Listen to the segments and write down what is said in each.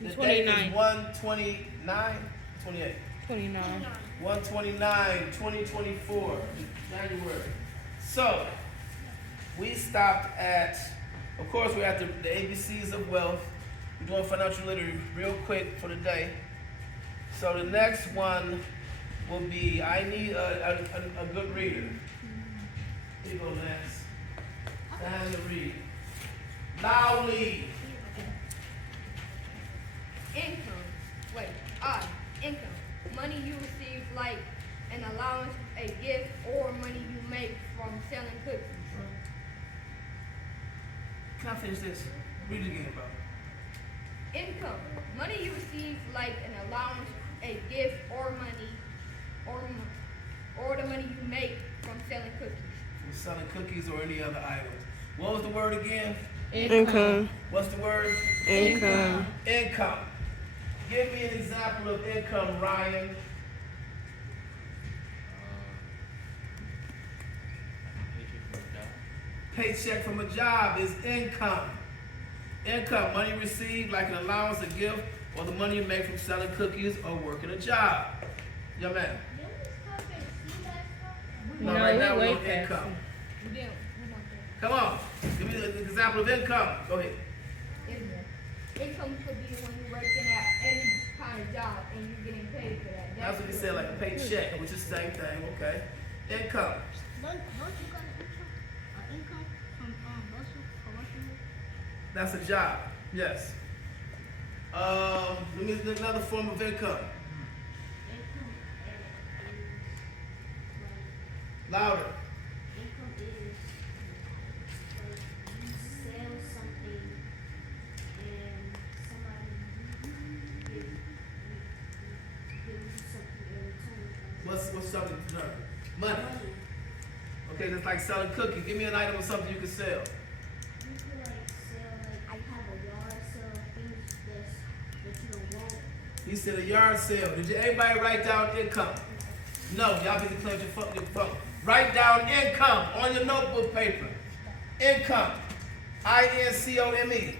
The date 29. is 1/29, 28. 29. 1/29/2024, January. So, we stopped at, of course, we're at the ABCs of wealth. We're doing financial literacy real quick for the day. So the next one will be, I need a good reader. Here you go, Lance. Time to read. Loudly. Income. Wait. Income. Money you receive like an allowance, a gift, or money you make from selling cookies. Can I finish this? Read it again, bro. Income. Money you receive like an allowance, a gift, or the money you make from selling cookies. From selling cookies or any other items. What was the word again? Income. What's the word? Income. Income. Give me an example of income, Ryan. Paycheck from a job is income. Income, money received like an allowance, a gift, or the money you make from selling cookies or working a job. Young man. No, No, right we now we're way on past income. We want that. Come on. Give me an example of income. Go ahead. Income could be when you're working at any kind of job and you're getting paid for that. That's what you said, like a paycheck, which is the same thing, okay? Income. Don't you got an income from commercial? That's a job. Yes. Let me another form of income. Income is Louder. income is like you sell something and somebody give you something in return. What's something to learn? Money. Okay, that's like selling cookies. Give me an item of something you can sell. You could like sell like I have a yard sale things that you don't want. You said a yard sale. Did you everybody write down income? No, y'all busy playing your phone. Write down income on your notebook paper. Income. INCOME.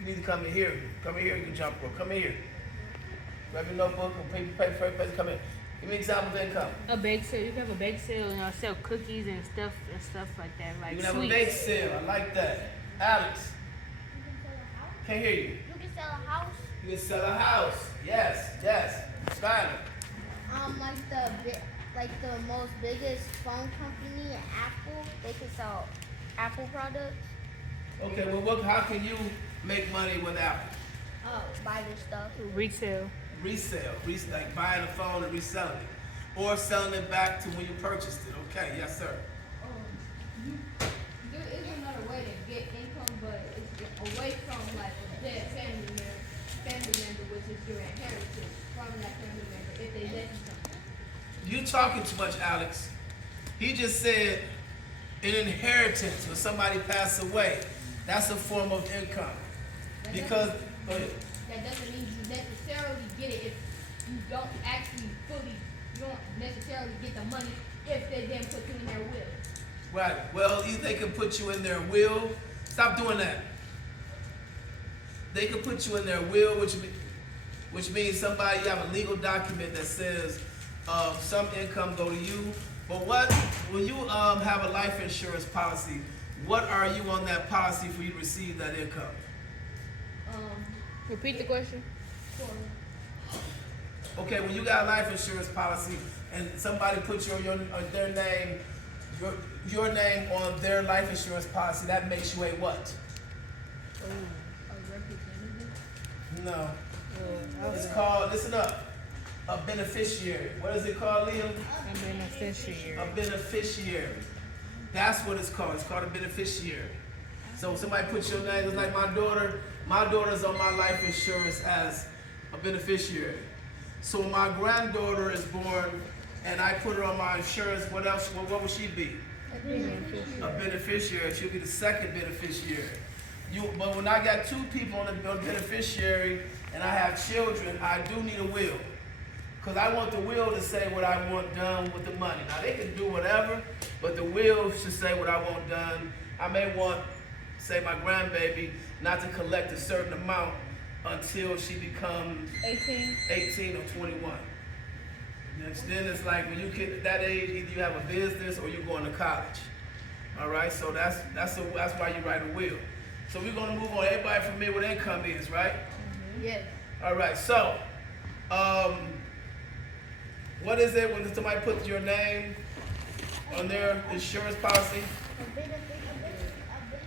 You need to come in here. Come in here, you can jump rope. Come in here. Grab your notebook and paper, come in. Give me an example of income. A bake sale. You can have a bake sale and sell cookies and stuff like that, like You can have sweets. a bake sale. I like that. Alex, You can sell a house. can't hear you. You can sell a house. You can sell a house. Yes, yes. Skyler. Like the most biggest phone company, Apple, they can sell Apple products. Okay, well, how can you make money with Apple? Buy their stuff. Retail. Resale, like buying a phone and reselling it, or selling it back to when you purchased it. Okay, yes, sir. There is another way to get income, but it's away from like a dead family member, which is your inheritance from that family member if they left you something. You talking too much, Alex. He just said an inheritance when somebody passed away. That's a form of income. Because, go ahead. That doesn't mean you necessarily get it if you don't actually you don't necessarily get the money if they didn't put you in their will. Right. Well, either they can put you in their will. Stop doing that. They can put you in their will, which means somebody, you have a legal document that says some income go to you. But when you have a life insurance policy, what are you on that policy for you to receive that income? Repeat the question. Okay, when you got a life insurance policy and somebody puts their name, your name on their life insurance policy, that makes you a what? A representative. No. It's called, listen up, a beneficiary. What is it called, Liam? A beneficiary. A beneficiary. That's what it's called. It's called a beneficiary. So somebody puts your name, it's like my daughter's on my life insurance as a beneficiary. So when my granddaughter is born and I put her on my insurance, what else, what would she be? A beneficiary. She'll be the second beneficiary. But when I got two people on the beneficiary and I have children, I do need a will. Because I want the will to say what I want done with the money. Now they can do whatever, but the will should say what I want done. I may want, say my grandbaby, not to collect a certain amount until she becomes 18. or 21. Then it's like when you get that age, either you have a business or you're going to college. All right, so that's why you write a will. So we're gonna move on. Everybody familiar with income is, right? Yes. All right. So, what is it when somebody puts your name on their insurance policy?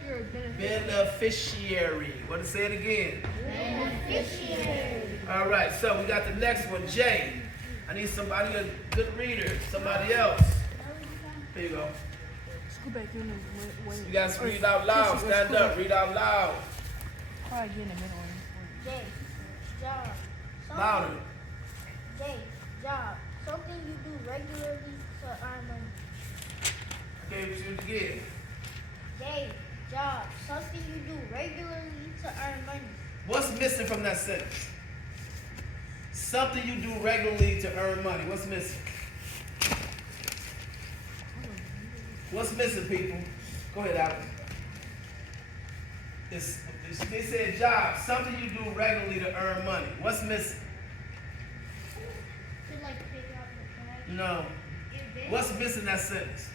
You're a beneficiary. Beneficiary. Want to say it again? Beneficiary. All right. So we got the next one, Jay. I need somebody, a good reader. Somebody else. Here you go. Go back in the You guys read out loud. Stand up. Read out loud. Probably get in the middle. J. Job. Louder. J. Job. Something you do regularly to earn money. Okay, what you again. J. Job. Something you do regularly to earn money. What's missing from that sentence? Something you do regularly to earn money. What's missing? What's missing, people? Go ahead, Alex. They said job. Something you do regularly to earn money. What's missing? To like figure out the price. No. What's missing that sentence?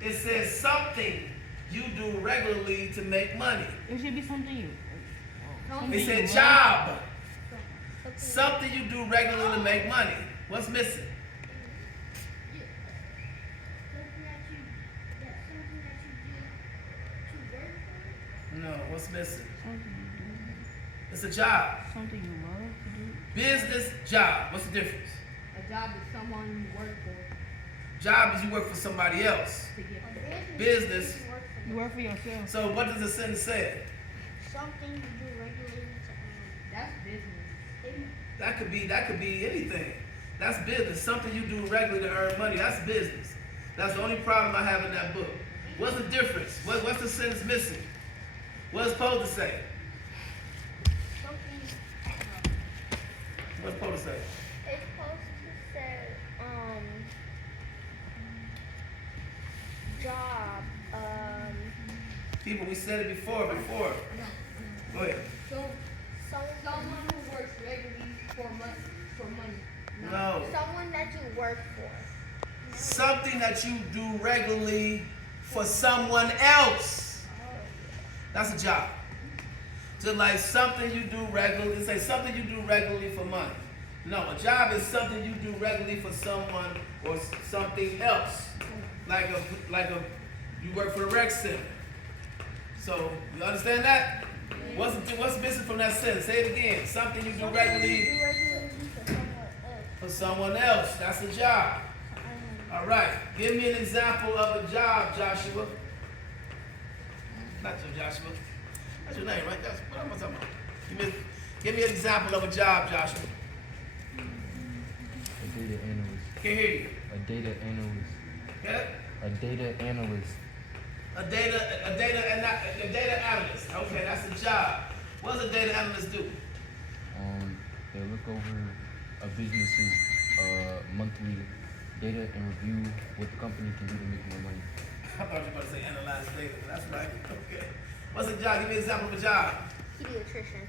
It says something you do regularly to make money. It should be something you. It said job. Something you do regularly to make money. What's missing? No, what's missing? It's a job. Something you love to do. Business, job. What's the difference? A job is someone you work for Job is you work for somebody else. to get paid. Business. You work for yourself. So what does the sentence say? Something you do regularly to earn. That's business. That could be anything. That's business. Something you do regularly to earn money. That's business. That's the only problem I have in that book. What's the difference? What's the sentence missing? What's it supposed to say? Something. What's it supposed to say? It's supposed to say, job, People, we said it before. Go ahead. So someone someone who works regularly for money. No. someone that you work for. Something that you do regularly for someone else. That's a job. Just like something you do regularly, say something you do regularly for money. No, a job is something you do regularly for someone or something else. Like you work for the rec center. So you understand that? What's missing from that sentence? Say it again. Something you do regularly for someone else. That's a job. All right. Give me an example of a job, Joshua. Not your Joshua. That's your name, right? That's what I'm talking about. Give me an example of a job, Joshua. A data analyst. Can't hear you. A data analyst. Okay? A data analyst. A data analyst. Okay, that's a job. What does a data analyst do? They look over a business's monthly data and review what the company can do to make more money. I thought you were about to say analyze data. That's right. Okay. What's a job? Give me an example of a job. Pediatrician.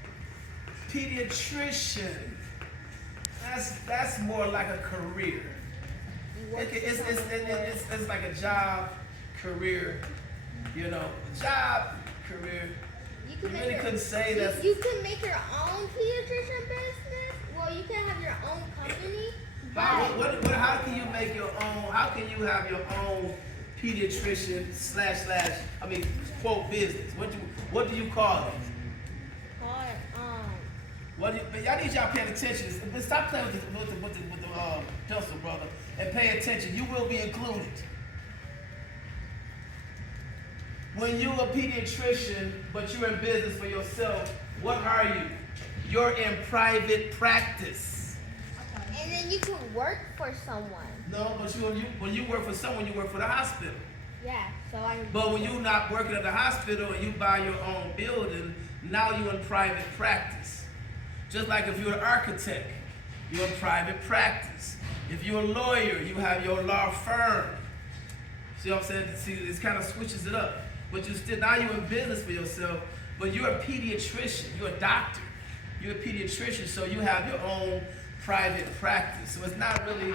Pediatrician. That's more like a career. It's like a job, career. You know, job, career. You really couldn't say that. You can make your own pediatrician business. Well, you can have your own company. How can you make your own? How can you have your own pediatrician quote business? What do you call it? I need y'all paying attention. Stop playing with the pencil, brother, and pay attention. You will be included. When you're a pediatrician, but you're in business for yourself, what are you? You're in private practice. And then you can work for someone. No, but when you work for someone, you work for the hospital. Yeah, so I. But when you're not working at the hospital and you buy your own building, now you're in private practice. Just like if you're an architect, you're in private practice. If you're a lawyer, you have your law firm. See what I'm saying? See, it kind of switches it up. But now you're in business for yourself, But you're a pediatrician. You're a doctor. You're a pediatrician, so you have your own private practice. So it's not really,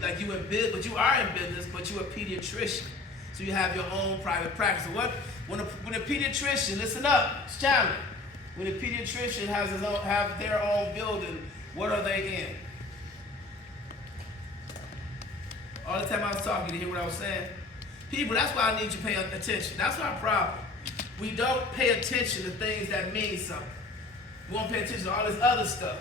like you in business, but you are in business, but you're a pediatrician. So you have your own private practice. So when a pediatrician, listen up, it's challenging. When a pediatrician have their own building, what are they in? All the time I was talking, you hear what I was saying? People, that's why I need you to pay attention. That's our problem. We don't pay attention to things that mean something. We won't pay attention to all this other stuff.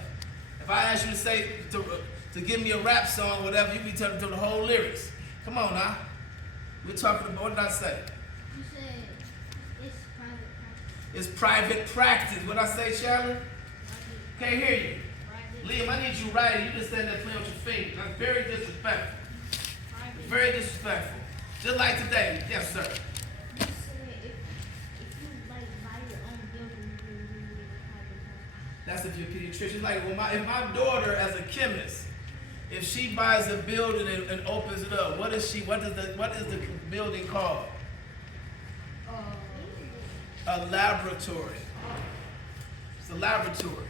If I ask you to say, to give me a rap song, whatever, you be telling the whole lyrics. Come on now. We're talking about, what did I say? You said it's private practice. It's private practice. What did I say, Sharon? Can't hear you. Private. Liam, I need you writing. You just stand there playing with your fingers. That's very disrespectful. Private. Very disrespectful. Just like today. Yes, sir. You said if you like buy your own building, you need a private practice. That's if you're a pediatrician. Like, if my daughter, as a chemist, if she buys a building and opens it up, what is the building called? A laboratory. It's a laboratory.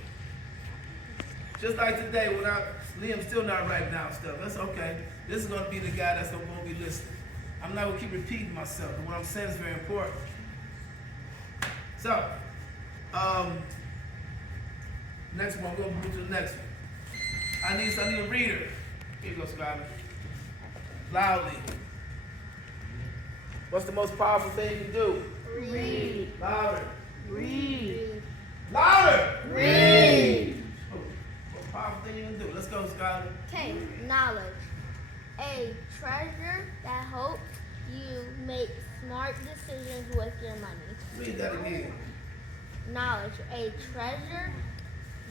Just like today, Liam's still not writing down stuff. That's okay. This is gonna be the guy that's gonna be listening. I'm not gonna keep repeating myself, but what I'm saying is very important. So, next one, we're gonna move to the next one. I need a reader. Here you go, Skyler. Loudly. What's the most powerful thing you can do? Read. Louder. Read. Louder! Read. Most powerful thing you can do. Let's go, Skyler. Okay, knowledge. A treasure that helps you make smart decisions with your money. Read that again. Knowledge. A treasure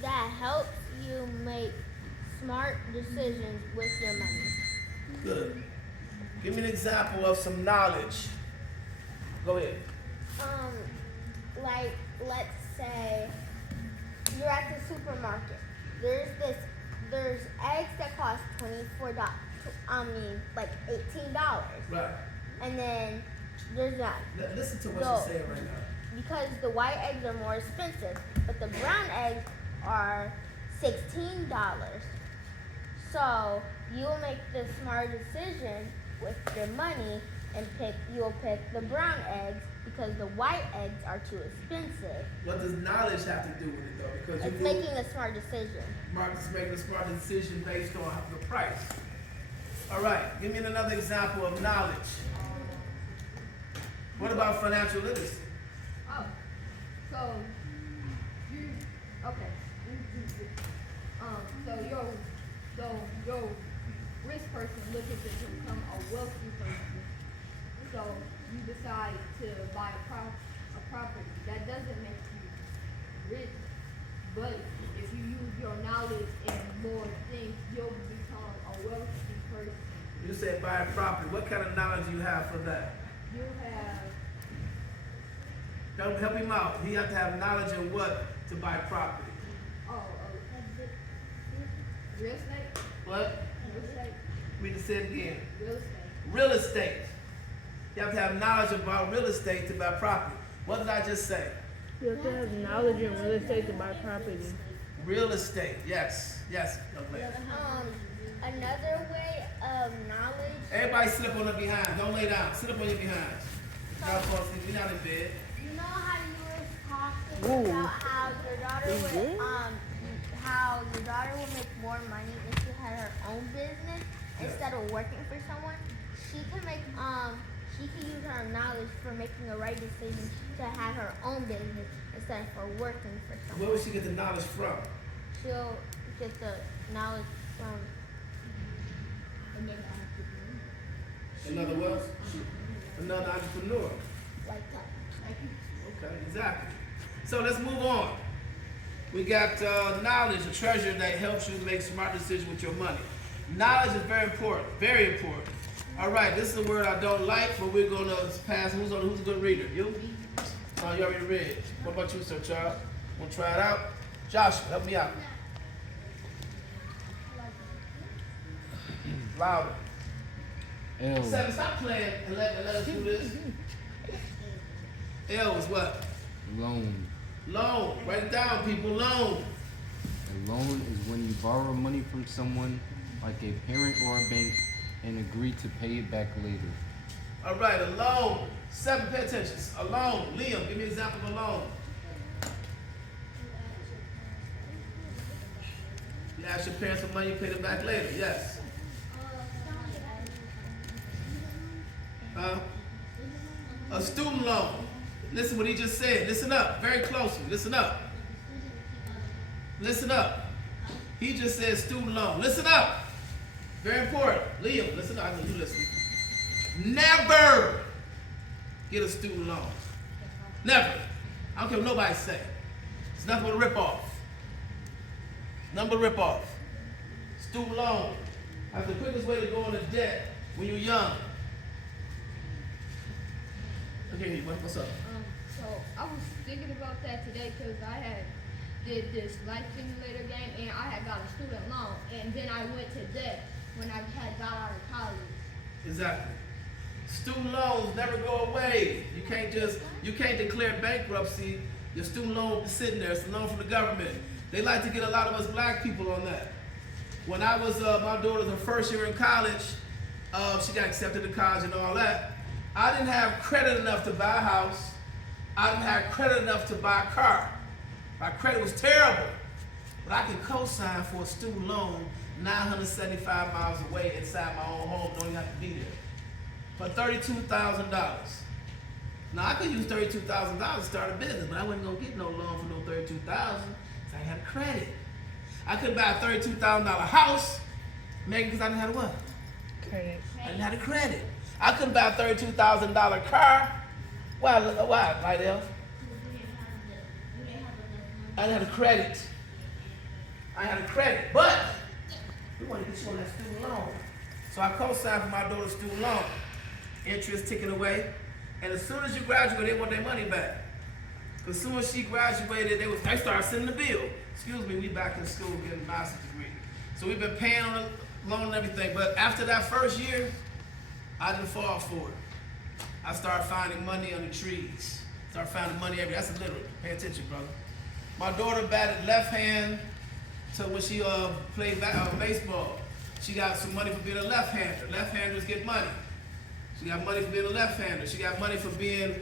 that helps you make smart decisions with your money. Good. Give me an example of some knowledge. Go ahead. Like let's say you're at the supermarket. There's eggs that cost $24. Like $18. Right. And then there's that. Listen to what No. she's saying right now. Because the white eggs are more expensive, but the brown eggs are $16. So you'll make the smart decision with your money and you'll pick the brown eggs because the white eggs are too expensive. What does knowledge have to do with it, though? Because It's making a smart decision. Mark's making a smart decision based on the price. All right, give me another example of knowledge. What about financial literacy? Oh, so you okay? So your rich person looking to become a wealthy person. So you decide to buy a property that doesn't make you rich, but if you use your knowledge and more things, you'll become a wealthy person. You said buy a property. What kind of knowledge do you have for that? You have Help him out. He has to have knowledge of what to buy property. real estate. What? Real estate. We just said it again. Real estate. Real estate. You have to have knowledge about real estate to buy property. What did I just say? You have to have knowledge in real estate to buy property. Real estate. Yes. Yes. Okay. Another way of knowledge. Everybody sit up on the behind. Don't lay down. Sit up on your behind. Y'all fall asleep. You're not in bed. You know how you were talking about how your daughter would make more money if she had her own business instead of working for someone. She can use her knowledge for making the right decision to have her own business instead of for working for Where someone. would she get the knowledge from? She'll get the knowledge from Another what? Another entrepreneur. like that. Okay, exactly. So let's move on. We got knowledge, a treasure that helps you make smart decisions with your money. Knowledge is very important, very important. All right, this is a word I don't like, but we're gonna pass. Who's a good reader? You? Oh, you already read. What about you, Sir Charles? Want to try it out? Joshua, help me out. Louder. L. Seven, stop playing and let us do this. L is what? Loan. Loan. Write it down, people. Loan. A loan is when you borrow money from someone, like a parent or a bank, and agree to pay it back later. All right, a loan. 7, pay attention. A loan. Liam, give me an example of a loan. You ask your parents for money, you pay them back later. Yes. A student loan. Listen what he just said. Listen up very closely. Listen up. Listen up. He just said student loan. Listen up. Very important. Liam, listen up. I know you listen. Never get a student loan. Never. I don't care what nobody say. It's nothing but a rip-off. Nothing but a rip-off. Student loan. That's the quickest way to go into debt when you're young. Okay, what's up? So I was thinking about that today because I did this life simulator game and I had got a student loan and then I went to debt when I had got out of college. Exactly. Student loans never go away. You can't declare bankruptcy. Your student loan is sitting there. It's a loan from the government. They like to get a lot of us black people on that. When I was, my daughter's her first year in college, she got accepted to college and all that. I didn't have credit enough to buy a house. I didn't have credit enough to buy a car. My credit was terrible. But I could co-sign for a student loan 975 miles away inside my own home, don't even have to be there, for $32,000. Now I could use $32,000 to start a business, but I wasn't gonna get no loan for no $32,000 because I had a credit. I couldn't buy a $32,000 house, Megan, because I didn't have what? Credit. I didn't have the credit. I couldn't buy a $32,000 car. Why, Lydell? I didn't have the credit. I had a credit, but we want to get you on that student loan. So I co-signed for my daughter's student loan. Interest ticking away. And as soon as you graduate, they want their money back. As soon as she graduated, they started sending the bill. Excuse me, we back in school getting a master's degree. So we've been paying on the loan and everything. But after that first year, I didn't fall for it. I started finding money on the trees. Started finding money everywhere. That's illiterate. Pay attention, brother. My daughter batted left hand till when she played baseball. She got some money for being a left-hander. Left-handers get money. She got money for being a left-hander. She got money for being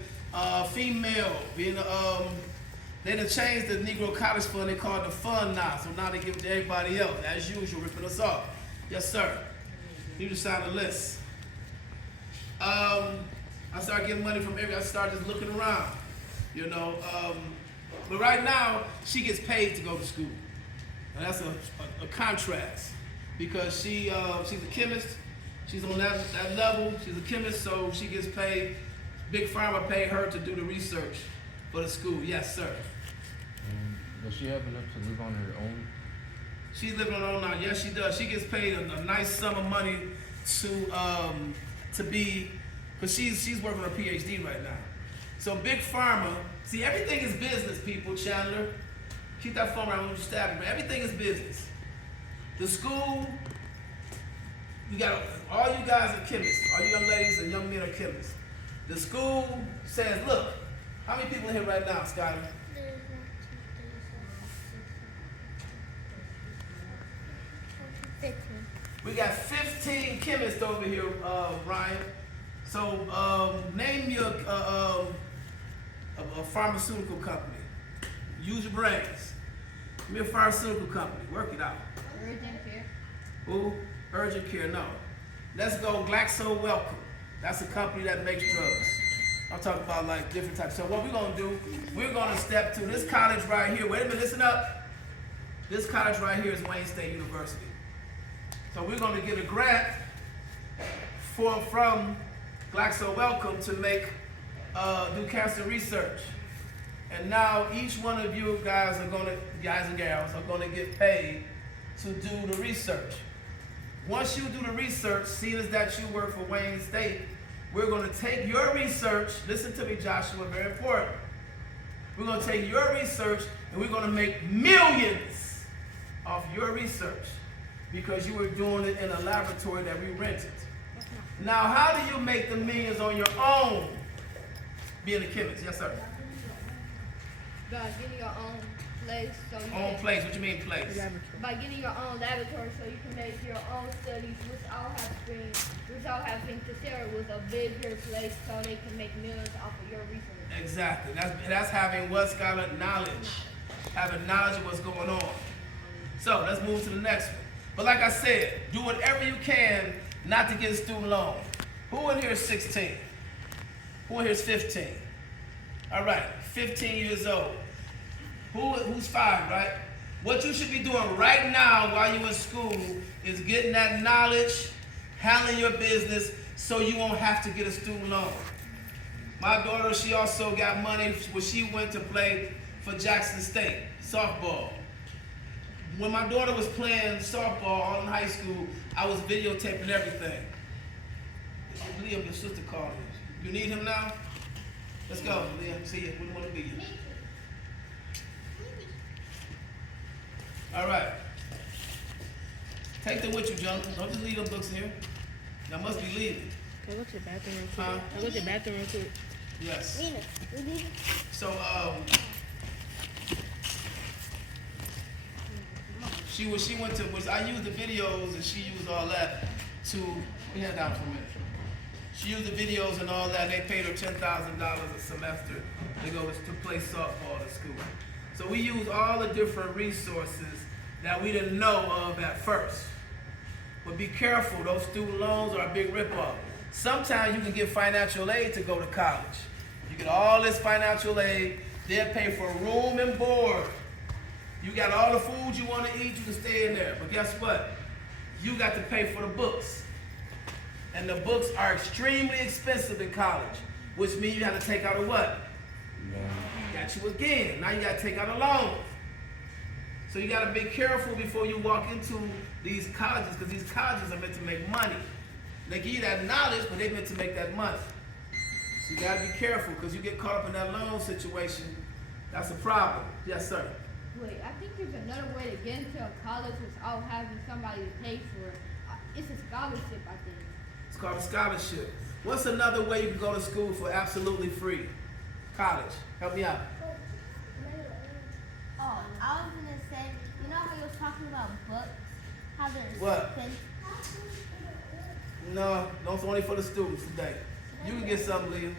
female. Being they done changed the Negro College Fund. They call it the fund now. So now they give it to everybody else, as usual, ripping us off. Yes, sir. You just signed the list. I started getting money from everybody. I started just looking around, you know. But right now, she gets paid to go to school. And that's a contrast because she's a chemist. She's on that level. She's a chemist, so she gets paid. Big Pharma paid her to do the research for the school. Yes, sir. Does she have enough to live on her own? She's living on her own now. Yes, she does. She gets paid a nice sum of money to be, because she's working on a PhD right now. So Big Pharma, see, everything is business, people. Chandler, keep that phone around when you stab me. Everything is business. The school, you got all you guys are chemists. All you young ladies and young men are chemists. The school says, look, how many people in here right now, Skyler? We got 15 chemists over here, Ryan. So name me a pharmaceutical company. Use your brains. Give me a pharmaceutical company. Work it out. Urgent care. Who? Urgent care, no. Let's go Glaxo Wellcome. That's a company that makes drugs. I'm talking about like different types. So what we're gonna do, we're gonna step to this college right here. Wait a minute, listen up. This college right here is Wayne State University. So we're gonna get a grant from Glaxo Wellcome to do cancer research. And now each one of you guys and gals are gonna get paid to do the research. Once you do the research, seeing as that you work for Wayne State, we're gonna take your research, listen to me, Joshua, very important. We're gonna take your research and we're gonna make millions off your research because you were doing it in a laboratory that we rented. Now, how do you make the millions on your own being a chemist? Yes, sir. by getting your own place, so you Own can, place, what you mean place? by getting your own laboratory, so you can make your own studies without having to share it with a bigger place, so they can make millions off of your research. Exactly. That's having what, Scholar? Knowledge. Having knowledge of what's going on. So let's move to the next one. But like I said, do whatever you can not to get a student loan. Who in here is 16? Who in here is 15? All right, 15 years old. Who's 5, right? What you should be doing right now while you're in school is getting that knowledge, handling your business, so you won't have to get a student loan. My daughter, she also got money when she went to play for Jackson State, softball. When my daughter was playing softball in high school, I was videotaping everything. Liam, your sister called him. You need him now? Let's go, Liam. See you. We want to be you. All right. Take them with you, John. Don't just leave them books in here. Y'all must be leaving. Can I go to the bathroom real quick? Huh? Can I go to the bathroom real quick? Yes. Nina, we leaving? So, she went to, which I used the videos and she used all that to, we had down for a minute. She used the videos and all that. They paid her $10,000 a semester to go to play softball at school. So we used all the different resources that we didn't know of at first. But be careful, those student loans are a big ripoff. Sometimes you can get financial aid to go to college. You get all this financial aid, they'll pay for room and board. You got all the food you want to eat, you can stay in there. But guess what? You got to pay for the books. And the books are extremely expensive in college, which means you have to take out a what? Got you again. Now you got to take out a loan. So you got to be careful before you walk into these colleges, because these colleges are meant to make money. They give you that knowledge, but they're meant to make that money. So you got to be careful, because you get caught up in that loan situation, that's a problem. Yes, sir. Wait, I think there's another way to get into a college without having somebody to pay for it. It's a scholarship, I think. It's called a scholarship. What's another way you can go to school for absolutely free? College. Help me out. Oh, I was gonna say, you know how you was talking about books? How they're What? expensive? No, those only for the students today. You can get something, Leah.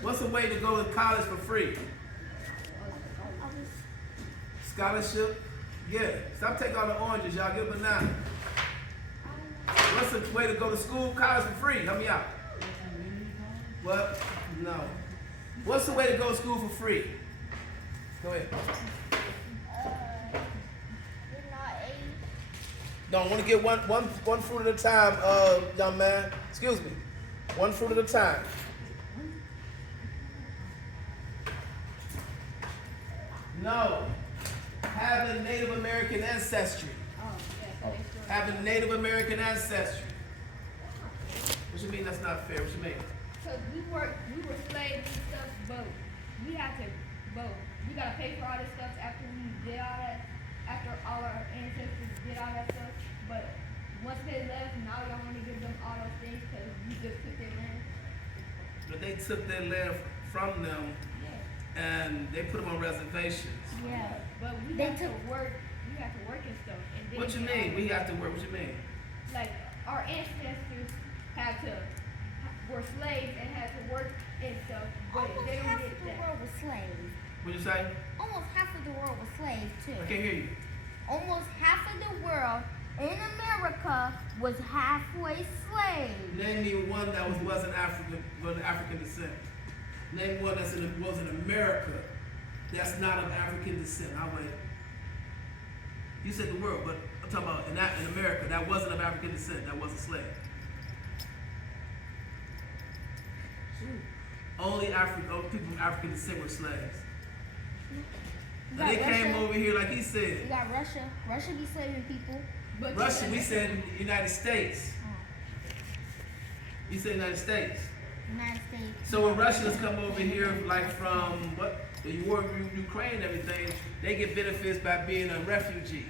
What's a way to go to college for free? Scholarship? Yeah. Stop taking all the oranges, y'all. Get a banana. What's a way to go to school, college for free? Help me out. What? No. What's the way to go to school for free? Go ahead. You're not No, I want to get one fruit at a time, young man. Excuse me. One fruit at a time. No. Having Native American ancestry. Having Native American ancestry. What you mean that's not fair? What you mean? Because we were slaves and stuff, but we had to vote. We gotta pay for all this stuff after we did all that, after all our ancestors did all that stuff. But once they left, now y'all want to give them all those things because we just took their land. But they took their land from them Yeah. and they put them on reservations. Yeah. But we They have to took- work. We have to work and stuff. And then What you get all mean? the- We have to work. What you mean? Like our ancestors were slaves and had to work and stuff, but Almost they don't half get of the that. world was slaves. What you say? Almost half of the world was slaves too. I can't hear you. Almost half of the world in America was halfway slaves. Name me one that wasn't African descent. Name one was in America that's not of African descent. I went. You said the world, but I'm talking about in America that wasn't of African descent, that was a slave. Only people of African descent were slaves. You Now they got came Russia. over here like he You said. got Russia. Russia be slaving people. But Russia, we said United States. You said United States. United States. So when Russians come over here, like from the war in Ukraine and everything, they get benefits by being a refugee.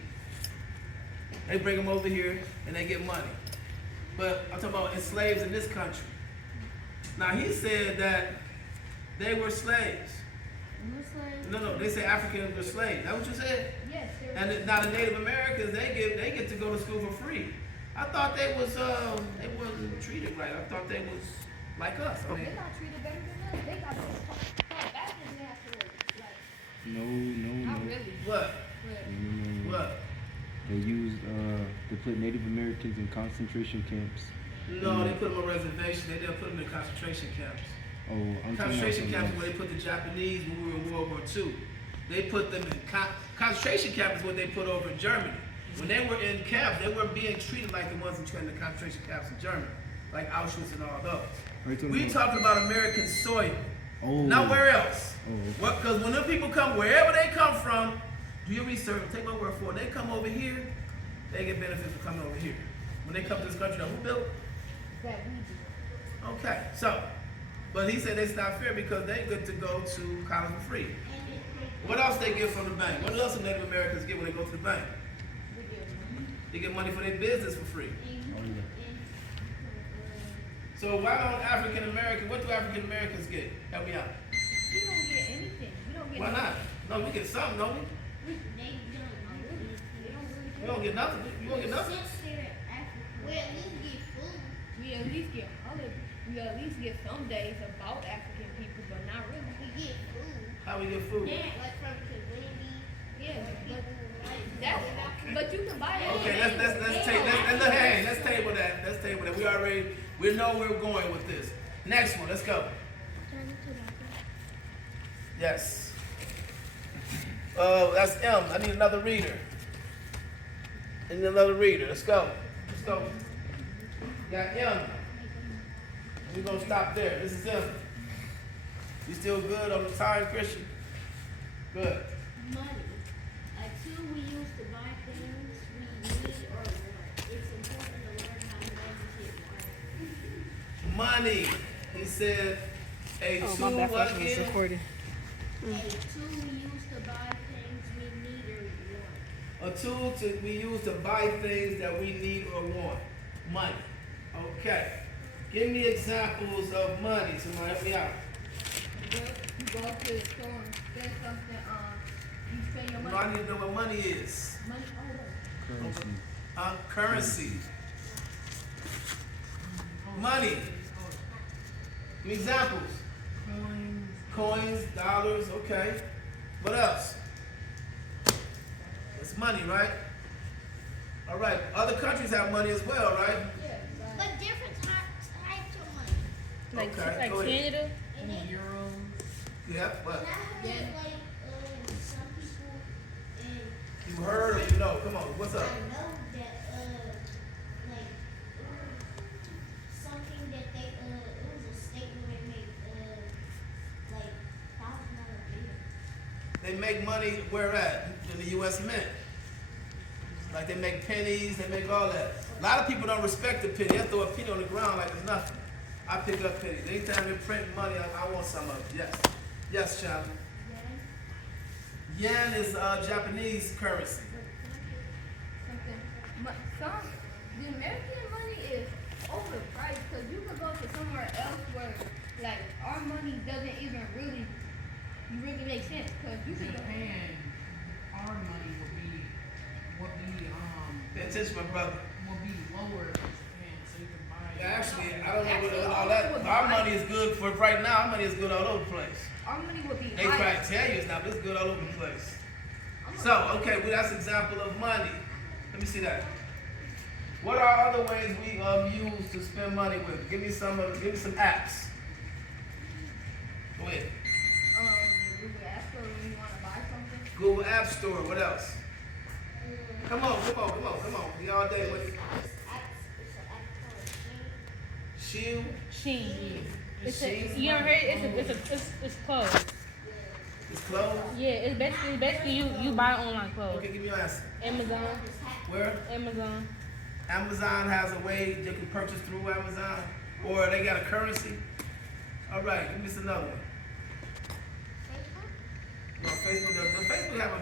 They bring them over here and they get money. But I'm talking about enslaved in this country. Now he said that They were slaves. Muslims. No, they say Africans were slaves. That what you said? Yes, they're And now the Native Americans, they get to go to school for free. I thought they wasn't treated right. I thought they was like us. I mean, they're not treated better than us. They got taught back in the afterwards. Like, No, not no. really. what? But What? They used they put Native Americans in concentration camps. No, they put them on reservations. They didn't put them in concentration camps. Oh, I'm talking about Concentration something camps else. where they put the Japanese when we were in World War II. They put them in concentration camp is what they put over in Germany. When they were in camps, they were being treated like the ones in the concentration camps in Germany, like Auschwitz and all those. Are you talking We about- talking about American soil, Oh. not where else. Oh, okay. What? Because when the people come, wherever they come from, do your research. Take my word for it. They come over here, they get benefits for coming over here. When they come to this country, now, who built? that we do. Okay, so, but he said it's not fair because they get to go to college for free. What else they get from the bank? What else do Native Americans get when they go to the bank? We give money. They get money for their business for free. Oh, yeah. So why don't African Americans, what do African Americans get? Help me out. We don't get anything. We don't get Why not? No, we get something, don't we? They don't really We don't get nothing. You don't get nothing. We at least get food. We at least get we at least get some days about African people, but not really. We get food. How we get food? Like from community. Yeah, but you can buy it. Okay, let's table that. Let's table that. We know where we're going with this. Next one, let's go. Yes. That's M. I need another reader. I need another reader. Let's go. Let's go. Got M. We're gonna stop there. This is M. You still good on the time, Christian? Good. Money. A tool we use to buy things we need or want. It's important to learn how to budget money. Money. He said a Oh, tool my bad. what I was again? recording. A tool we use to buy things we need or want. A tool we use to buy things that we need or want. Money. Okay. Give me examples of money. Somebody help me out. You go to the store and spend something. You spend your No, I money. need to know what money is. Money. Currency. Currency. Money. Give me examples. Coins, dollars, okay. What else? It's money, right? All right. Other countries have money as well, right? Yeah. But different types of money. Like Okay, go ahead. Canada. And then, Yeah, what? and I heard like some people in You heard or you know? Come on, what's up? I know that like something that they it was a state where they make like $1,000 bills. They make money where at? In the U.S. Mint. Like they make pennies, they make all that. A lot of people don't respect the penny. They throw a penny on the ground like it's nothing. I pick up pennies. Anytime they print money, I want some of it. Yes. Yes, Charlie. Yen is Japanese currency. The American money is overpriced because you could go to somewhere else where like our money doesn't even really make sense because you In can go. Japan, our money will be Pay attention, my brother. lower in Japan, so you can buy. Yeah, actually, I don't know what all that. Our money is good for right now. Our money is good all over the place. Our money would be They higher. try to tell you it's not, but it's good all over the place. So, okay, well, that's an example of money. Let me see that. What are other ways we use to spend money with? Give me some apps. Go ahead. Google App Store when you want to buy something. Google App Store. What else? Come on. We all day with It's an app called Shield. Shein. It's Shein? you ever heard? It's clothes. It's clothes. Yeah, it's basically you buy online clothes. Okay, give me your answer. Amazon. Where? Amazon. Amazon has a way you can purchase through Amazon, or they got a currency. All right, give me another one. No, Facebook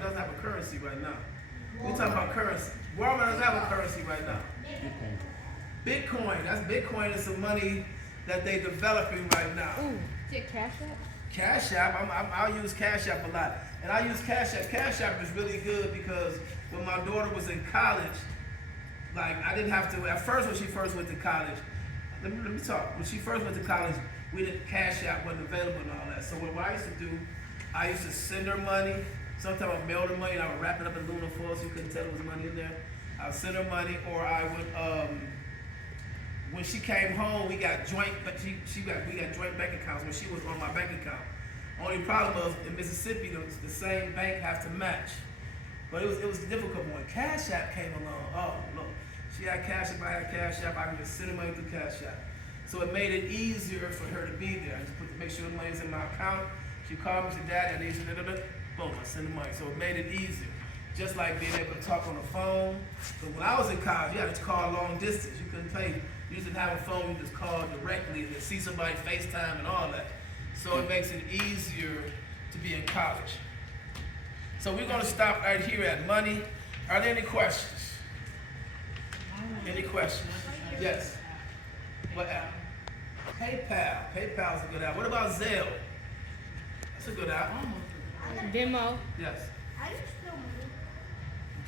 doesn't have a currency right now. We're talking about currency. Walmart doesn't have a currency right now. Bitcoin. Bitcoin is some money that they're developing right now. Ooh, Cash App. Cash App, I'll use Cash App a lot. And I use Cash App. Cash App is really good because when my daughter was in college, like I didn't have to, at first when she first went to college, let me talk. When she first went to college, Cash App wasn't available and all that. So what I used to do, I used to send her money. Sometimes I'd mail her money and I would wrap it up in aluminum foil so you couldn't tell there was money in there. I would send her money, or I would, when she came home, we got joint bank accounts when she was on my bank account. Only problem was in Mississippi, the same bank has to match. But it was difficult when Cash App came along. Oh, look, she had Cash App, I had Cash App, I can just send her money through Cash App. So it made it easier for her to be there. I just make sure the money's in my account. She called me, she said, Daddy, I need you, boom, I send the money. So it made it easier. Just like being able to talk on the phone. But when I was in college, you had to call long distance. You couldn't pay. You didn't have a phone, you just called directly and see somebody FaceTime and all that. So it makes it easier to be in college. So we're gonna stop right here at money. Are there any questions? Any questions? Yes. What app? PayPal. PayPal's a good app. What about Zelle? That's a good app. Demo. Yes. I just spell money.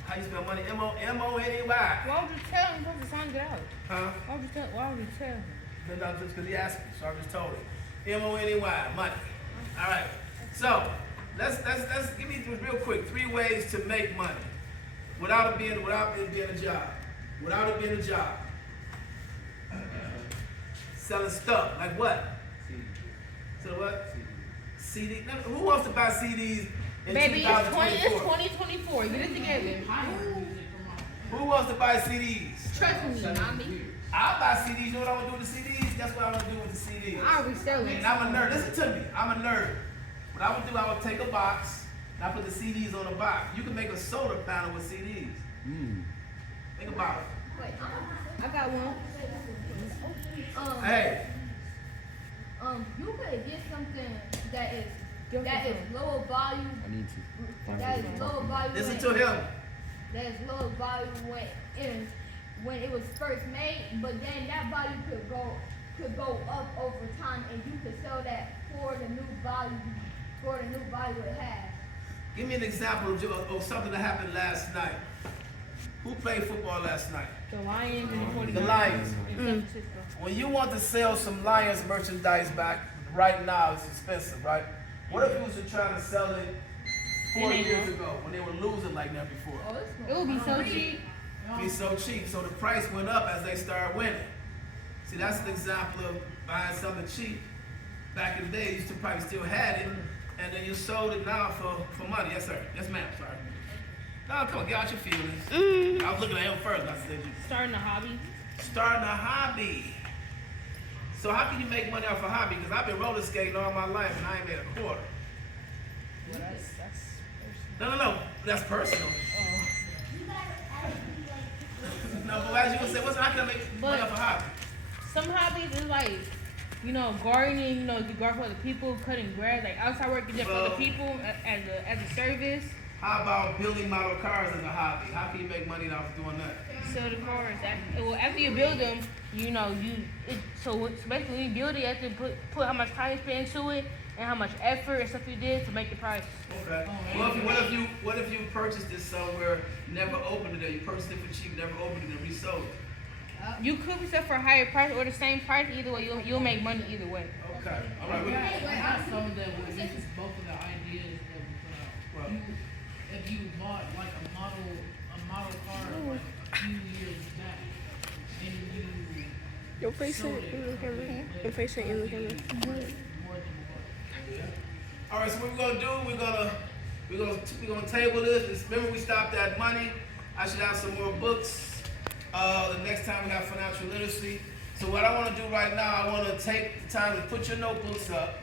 How you spell money? M-O-N-E-Y. Why would you tell him to find it out? Huh? Why would you tell him? No, just because he asked me, so I just told him. M-O-N-E-Y, money. All right. So let's give me real quick 3 ways to make money without it being a job. Without it being a job. Selling stuff like what? So what? CD. Who wants to buy CDs in Baby, it's 2024? 2024. Get it together. Who wants to buy CDs? Trust me, mommy. I'll buy CDs. You know what I want to do with the CDs? That's what I want to do with the CDs. I already sell it. And I'm a nerd. Listen to me. I'm a nerd. What I would do, I would take a box and I put the CDs on the box. You can make a soda panel with CDs. Think about it. Wait, I got one. Hey, you could get something that is lower value. I need to. That is lower value. listen to him. That is lower value when it was first made, but then that value could go up over time, and you could sell that for the new value it has. Give me an example of something that happened last night. Who played football last night? The Lions and the 49ers. The Lions. In San Francisco. When you want to sell some Lions merchandise back right now, it's expensive, right? What if you was to try to sell it 4 years ago when they were losing like that before? Oh, it's It would be so cheap. Be so cheap. So the price went up as they started winning. See, that's an example of buying something cheap. Back in the day, you used to probably still had it, and then you sold it now for money. Yes, sir. Yes, ma'am. Sorry. No, come on, get out your feelings. I was looking at him first. I said, Starting a hobby. starting a hobby. So how can you make money off a hobby? Because I've been roller skating all my life and I ain't made a quarter. Well, that's No. That's personal. You gotta actually like. No, but as you gonna say, how can I make money off a hobby? some hobbies is like, you know, gardening, you know, you garden for other people, cutting grass, like outside work you do for other people as a service. How about building model cars as a hobby? How can you make money off doing that? Sell the cars. Well, after you build them, you know, so basically when you build it, you have to put how much time you spend into it and how much effort and stuff you did to make the price. Okay. What if you purchased this somewhere, never opened it, you purchased it for cheap, never opened it, and resold it? You could resell for a higher price or the same price. Either way, you'll make money either way. Okay. All right. We got some that would this is both of the ideas that we put out. Right. If you bought like a model car like a few years back, and you Your face sold ain't it in the for camera. less, Your face ain't in the camera. more than what. All right. So what we're gonna do? We're gonna table this. Remember we stopped at money. I should have some more books. The next time we have financial literacy. So what I want to do right now, I want to take the time to put your notebooks up,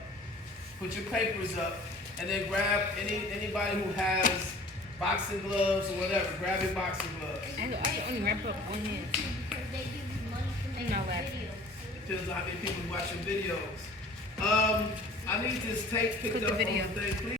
put your papers up, and then grab anybody who has boxing gloves or whatever. Grab your boxing gloves. I only wrap up one hand. Because they give you money to make No way. videos. Depends on how many people watch your videos. I need this tape picked Put the up on video. the thing, please.